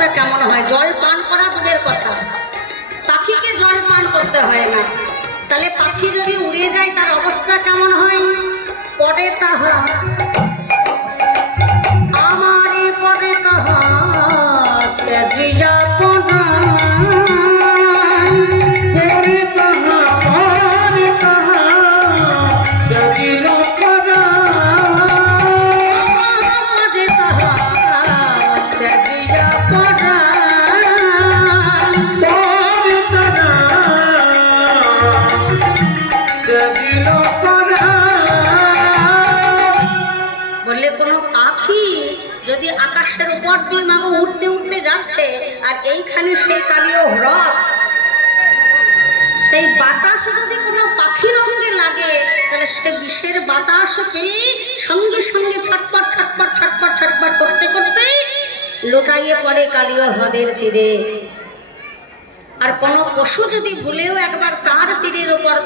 অবস্থা কেমন হয়। জল পান করা দূরের কথা, পাখিকে জল পান করতে হয় না, তাহলে পাখি যদি উড়ে যায় তার অবস্থা কেমন হয়। পরে তাহা আমারে পরে তাহা তেজিয়া পড়া যদি আকাশের উপর দিয়ে মাগো উঠতে উঠতে যাচ্ছে আর এইখানে সেই কালীয় হ্রদ, সেই বাতাস যদি কোনো পাখির অঙ্গে লাগে তাহলে সে বিষের বাতাস পেয়ে সঙ্গে সঙ্গে ছটপট ছটপট ছটপট ছটপট করতে করতে লোটাইয়ে পড়ে কালীয় হ্রদের তীরে। আর কোনো পশু যদি ভুলেও একবার তার তীরের উপর